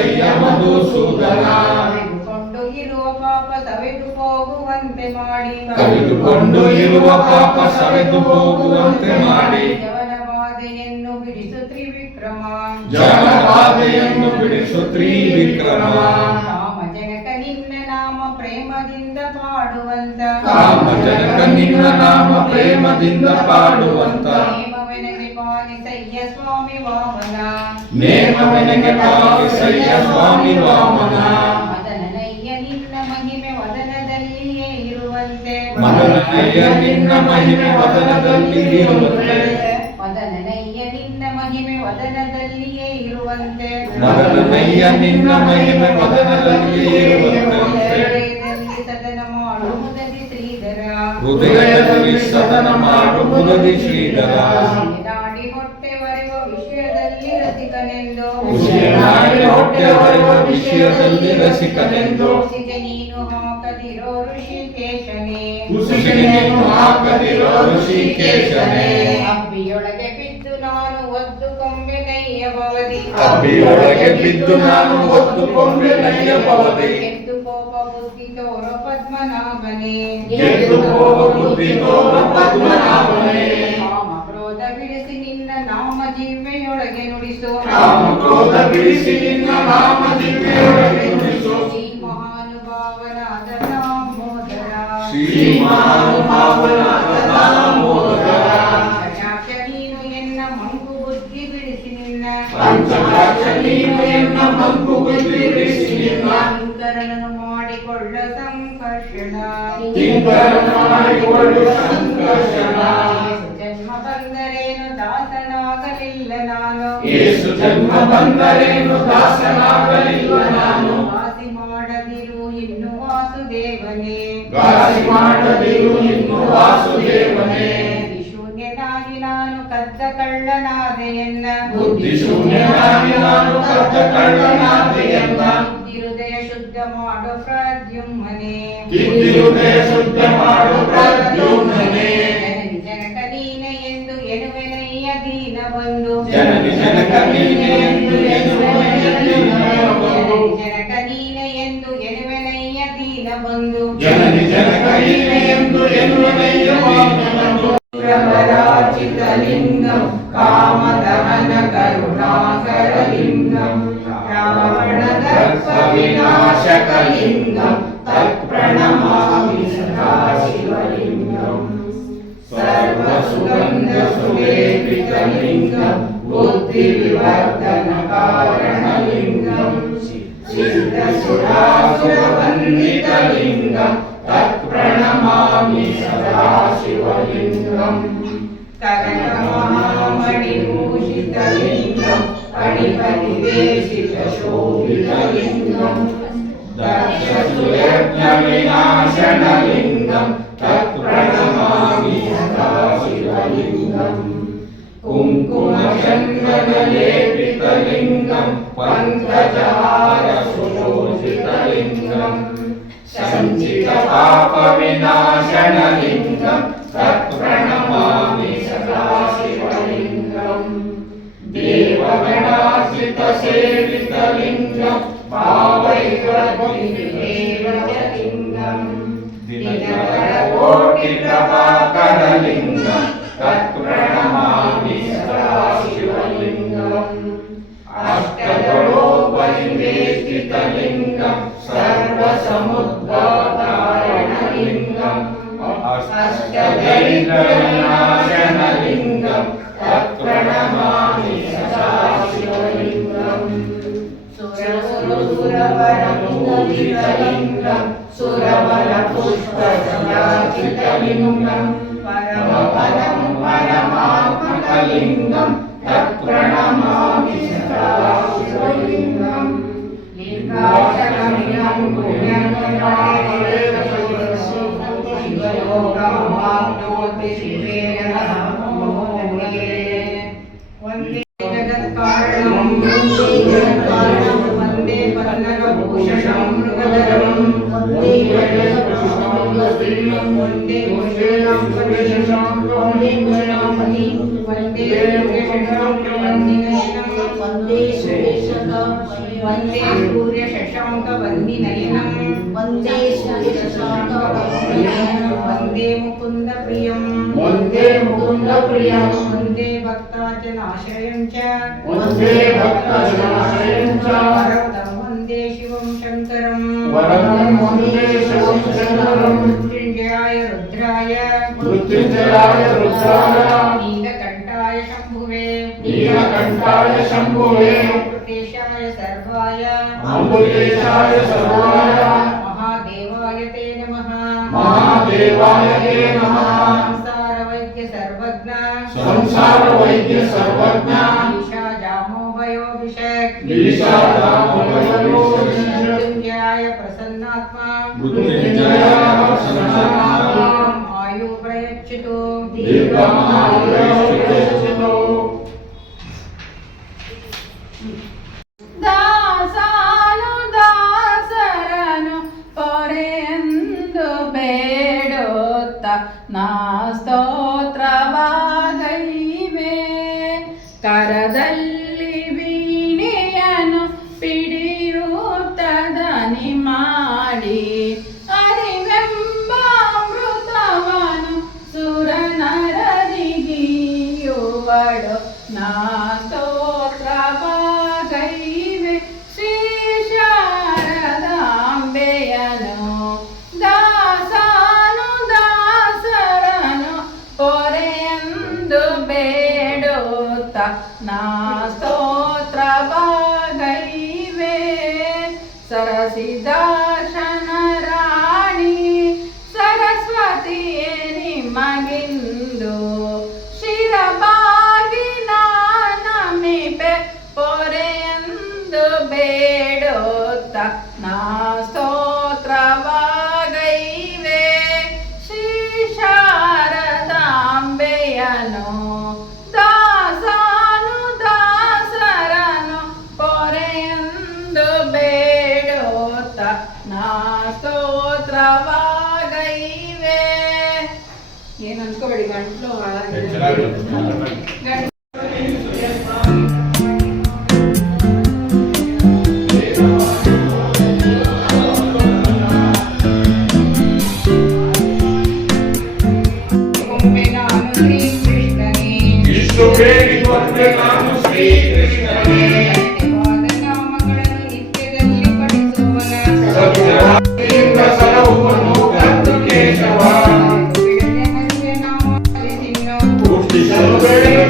ಪಾಲಿಸಯ್ಯ ಮಧುಸೂದನ. ಕವಿದುಕೊಂಡು ಇರುವ ಪಾಪ ಸವೆದು ಹೋಗುವಂತೆ ಮಾಡಿ, ಕವಿದುಕೊಂಡು ಇರುವ ಪಾಪ ಸವೆದು ಹೋಗುವಂತೆ ಮಾಡಿ, ಜವನ ಬಾಧೆಯನ್ನು ಬಿಡಿಸು ತ್ರಿವಿಕ್ರಮ, ಜವನ ಬಾಧೆಯನ್ನು ಬಿಡಿಸು ತ್ರಿವಿಕ್ರಮ. ಕಾಮಜನಕ ನಿನ್ನ ನಾಮ ಪ್ರೇಮದಿಂದ ಪಾಡುವಂತ, ಕಾಮಜನಕ ನಿನ್ನ ನಾಮ ಪ್ರೇಮದಿಂದ ಪಾಡುವಂತ. ನೇಮವೆನಗೆ ಪಾಲಿಸಯ್ಯ ಸ್ವಾಮಿ ವಾಮನ, ನೇಮವೆನಗೆ ಪಾಲಿಸಯ್ಯ ಸ್ವಾಮಿ ವಾಮನ. ಮದನನಯ್ಯ ನಿನ್ನ ಮಹಿಮೆ ವದನದಲ್ಲಿಯೇ ಇರುವಂತೆ, ಮದನನಯ್ಯ ನಿನ್ನ ಮಹಿಮೆ ವದನದಲ್ಲಿ ಇರುವಂತೆ. ಮದನನಯ್ಯ ನಿನ್ನ ಮಹಿಮೆ ವದನದಲ್ಲಿಯೇ ಇರುವಂತೆ, ಮದನನಯ್ಯ ನಿನ್ನ ಮಹಿಮೆ ವದನದಲ್ಲಿ ಇರುವಂತೆ. ಹೃದಯದಲ್ಲಿ ಸದನ ಮಾಡು ಮುದದಿ ಶ್ರೀಧರ, ಹೃದಯದಲ್ಲಿ ಸದನ ಮಾಡು ಮುದದಿ ಶ್ರೀಧರ. ನಾಡಿ ಹೊಟ್ಟೆ ಬರೆಯುವ ವಿಷಯದಲ್ಲಿ ರಸಿಕನೆಂದು, ಖುಷಿಯನಾಗಿ ಹೊಟ್ಟೆ ಹೊರೆಯುವ ವಿಷಯದಲ್ಲಿ ರಸಿಕನೆಂದು. ಖುಷಿಗೆ ನೀನು ಹಾಕದಿರೋ ಋಷಿಕೇಶನೇ, ಖುಷಿಗೆ ನೀನು ಹಾಕದಿರೋ ಋಷಿಕೇಶನೇ. ಅಬ್ಬಿಯೊಳಗೆ ಬಿದ್ದು ನಾನು ಒದ್ದು ಕೊಂಬೆ ನಯ್ಯ ಬವದಿ, ಅಬ್ಬಿಯೊಳಗೆ ಬಿದ್ದು ನಾನು ಒದ್ದು ಕೊಂಬೆ ನಯ್ಯ ಬವದಿ. ಎದ್ದು ಕೋಪ ಬುದ್ಧಿ ತೋರೋ ಪದ್ಮನಾಭನೇ, ಎದ್ದು ಕೋಪ ಬುದ್ಧಿ ತೋರೋ ಪದ್ಮನಾಭನೇ. ಕಾಮ ಕ್ರೋಧ ಬಿಡಿಸಿ ನಿನ್ನ ನಾಮ ಜೀವೆಯೊಳಗೆ ನುಡಿಸು, ಕಾಮ ಕ್ರೋಧ ಬಿಡಿಸಿ ನಿನ್ನ ನಾಮ ಜೀವೆಯೊಳಗೆ ನುಡಿಸು. ಶ್ರೀ ಮಹಾನುಭಾವನಾದ ದಾಮೋದರ, ಶ್ರೀ ಮಹಾನುಭಾವನಾದ ದಾಮೋದರ. ಪಂಚಜಾಕ್ಷ ನೀನು ಎನ್ನ ಮಂಕು ಬುದ್ಧಿ ಬಿಡಿಸಿ ನಿನ್ನ, ಪಂಚಜಾಕ್ಷ ನೀನು ಎನ್ನ ಮಂಕು ಬುದ್ಧಿ ಬಿಡಿಸಿ ನಿನ್ನ. ಕಿಂಕರನನ್ನು ಮಾಡಿಕೊಳ್ಳ ಸಂಕರ್ಷಣ, ಕಿಂಕರನನ್ನು ಮಾಡಿಕೊಳ್ಳು ಸಂಕರ್ಷಣ. ಜನ್ಮ ಬಂದರೇನು ದಾಸನಾಗಲಿಲ್ಲ ನಾನು, ಯೇಸು ಜನ್ಮ ಬಂದರೇನು ದಾಸನಾಗಲಿಲ್ಲ ನಾನು. ಘಾಸಿ ಮಾಡದಿರು ಇನ್ನು ವಾಸುದೇವನೇ, ಘಾಸಿ ಮಾಡದಿರು ಇನ್ನು ವಾಸುದೇವನೇ. ಶೂನ್ಯನಾಗಿ ನಾನು ಕದ್ದ ಕಳ್ಳನಾದೆಯನ್ನ, ಬುದ್ಧಿಶೂನ್ಯನಾಗಿ ನಾನು ಕದ್ದ ಕಳ್ಳನಾದೆಯನ್ನ. ಹೃದಯ ಶುದ್ಧ ಮಾಡು ಪ್ರದ್ಯುಮ್ನೇ, ಹೃದಯ ಶುದ್ಧ ಮಾಡು ಪ್ರದ್ಯುಮ್ನೇ. ಜನನಿ ಜನಕ ನೀನೆ ಎಂದು ಎನ್ನುವೆನಯ್ಯ ದೀನ ಬಂಧು, ಜನನಿ ಜನಕ ನೀನೆ ಎಂದು ಎನ್ನುವೆನಯ್ಯ ದೀನ ಬಂಧು. ಜನಕ ನೀನೆ ಎಂದು ಎನ್ನುವೆನಯ್ಯ ದೀನ ಬಂಧು, ಜನನಿ ಜನಕ ನೀನೆ ಎಂದು ಎನ್ನುವೆನಯ್ಯ ದೀನ ಬಂಧು. ಪ್ರವರಾಜಿತಲಿಂಗಂ ಕಾಮದಹನ ಕರುಣಾಕರಲಿಂಗಂ, ರಾವಣದರ್ಪ ವಿನಾಶಕಲಿಂಗಂ ತತ್ಪ್ರಣಮಾಮಿ ಸದಾ ಶಿವಲಿಂಗಂ. ಸರ್ವಸುಗಂಧ ಸುಲೇಪಿತಲಿಂಗಂ ಬುದ್ಧಿವಿವರ್ಧನ ಕಾರಣಲಿಂಗಂ, ಸಿದ್ಧಸುರಾಸುರವಂದಿತಲಿಂಗಂ ತತ್ಪ್ರಣಮಾಮಿ ಸದಾ ಶಿವಲಿಂಗಂ. ಕನಕಮಹಾಮಣಿಭೂಷಿತಲಿಂಗಂ ಅಣಿಪತಿದೇಶಿತಶೋಭಿತಲಿಂಗಂ, ದಕ್ಷಸುಯಜ್ಞವಿನಾಶನಲಿಂಗಂ ತತ್ಪ್ರಣಮಾಮಿ ಸದಾ ಶಿವಲಿಂಗಂ. ಕುಂಕುಮಚಂದನಲೇಪಿತಲಿಂಗಂ ಪಂಕಜಹಾರ ಸುಶೋಭಿತಲಿಂಗಂ, ಸಂಚಿತ ಪಾಪ ವಿನಾಶನಲಿಂಗಂ ತತ್ಪ್ರಣಮಾಮಿ ಸದಾ ಶಿವಲಿಂಗಂ. ದೇವಗಣಾರ್ಚಿತ ಸೇವಿತಲಿಂಗಂ ಭಾವೈಕಲಿಂಗಂ, ದಿನಕರಕೋಟಿ ಪ್ರಭಾಕರಲಿಂಗಂ ತತ್ಪ್ರಣಮಾಮಿ ಸದಾ ಶಿವಲಿಂಗಂ. ಅಷ್ಟದಳೋಪನಿವೇಶಿತಲಿಂಗಂ ಸರ್ವಸಮುದ್ಧಾರಣಲಿಂಗಂ, ಅಷ್ಟದೈರ್ಯವಿನಾಶನಲಿಂಗಂ ತತ್ಪ್ರಣಮಾಮಿ ಸದಾ ಶಿವಲಿಂಗಂ. ಸುರಸುರಪರಮೂಲಿತಲಿಂಗಂ ಸುರಬಲಪುಷ್ಪಜಯಾಚಿತಲಿಂಗಂ ಪರಮಪದಂ ಪರಮಾತ್ಮಕಲಿಂಗಂ ತತ್ಪ್ರಣಮಾಮಿ ಸದಾ ಶಿವಲಿಂಗಂ. ಲಿಂಗಾಚಲಮಿದಂ ಶಿವಯೋಗಮಾಪ್ನೋತಿ ಶಿವೇನ ವಂದೇ ಜಗತ್ಕಾರಣಂ ವಂದೇ ಪನ್ನಗಭೂಷಣಂ ಮೃಗಧರಂ ವಂದೇ ವಂದೇ ವಂದೇ ವಂದೇ ವಂದೇ शशाङ्कवह्निनयनं वन्दे शशाङ्कवह्निनयनं वन्दे मुकुन्दप्रियं वन्दे मुकुन्दप्रियं वन्दे भक्ताजनाश्रयं च वन्दे भक्तजनाश्रयं च वरदं वन्दे शिवं शङ्करं वरदं वन्दे शिवं शङ्करं मृत्युञ्जयाय रुद्राय मृत्युञ्जयाय रुद्राय नीलकण्ठाय शम्भुवे नीलकण्ठाय शम्भुवे अमृतेशाय सर्वाय अमृतेशाय सर्वाय महादेवाय ते नमः महादेवाय ते नमः संसारवैद्य सर्वज्ञ संसारवैद्य सर्वज्ञ ईशाजामोभयोऽभिषेक ईशाजामोभयोऽभिषेक मृत्युञ्जयाय प्रसन्नात्मा मृत्युञ्जयाय प्रसन्नात्मा आयु प्रयच्छतु दीर्घमायुष्यतो ದಾಸನು ದಾಸರನು ಪೊರೆಯೆಂದು ಬೇಡುತ್ತ ನಾ ಸ್ತೋತ್ರವಾಗೈವೆ ಕರದಲ್ಲಿ ವೀಣೆಯನ್ನು ಪಿಡಿಯುತ್ತ ದನಿ ಮಾಡಿ ಅರಿವೆಂಬಾಮೃತವನು ಸುರನರರಿಗಿಯುವಳು ನಾ ಸ್ತೋತ್ರವಾಗೈವೆ ಶ್ರೀ ಶಾರದಾಂಬೆಯನು ದಾಸನು ದಾಸರನು ಪೊರೆಯೆಂದು ಬೇಡುತ್ತ ನಾ ಸ್ತೋತ್ರವಾಗೈವೆ ಸರಸಿದಾಶನ ರಾಣಿ ಸರಸ್ವತಿಯೇ ನಿಮಗಿಂದು ಶಿರಬಾಗಿ ನಮಿಪೆ ಪೊರೆಯೆಂದು ಬೇಡುತ್ತ ನಾ ಸ್ತೋತ್ರವಾಗೈವೆ ಶ್ರೀ ಶಾರದಾಂಬೆಯನು ದಾಸನು ದಾಸರನು ಪೊರೆಯೆಂದು ಬೇಡುತ್ತ ನಾ ಸ್ತೋತ್ರವಾಗೈವೆ. ಏನು ಅನ್ಕೋಬೇಡಿ, ಗಂಟ್ಲು ಹಾಳಾಗಿದೆ. ಒಮ್ಮೆ ನಾನು ಶ್ರೀಕೃಷ್ಣನೇ ಇಷ್ಟು ಬೇಡಿ ಬಂದೆ ನಾನು ಶ್ರೀಕೃಷ್ಣನೇ ಸತ್ಯವಾದ ನಾಮಗಳನ್ನು ನಿತ್ಯದಲ್ಲಿ ಪಠಿಸುವನ ಸತ್ಯದಿಂದ ಸಲಹುವನು ಗಂಧು ಕೇಶವ ಬಿಡದೆ ನನಗೆ ನಾಮ ಅಲಿಸಿನ್ನು ಪುಷ್ಟಿಸಲು ಬೇಡ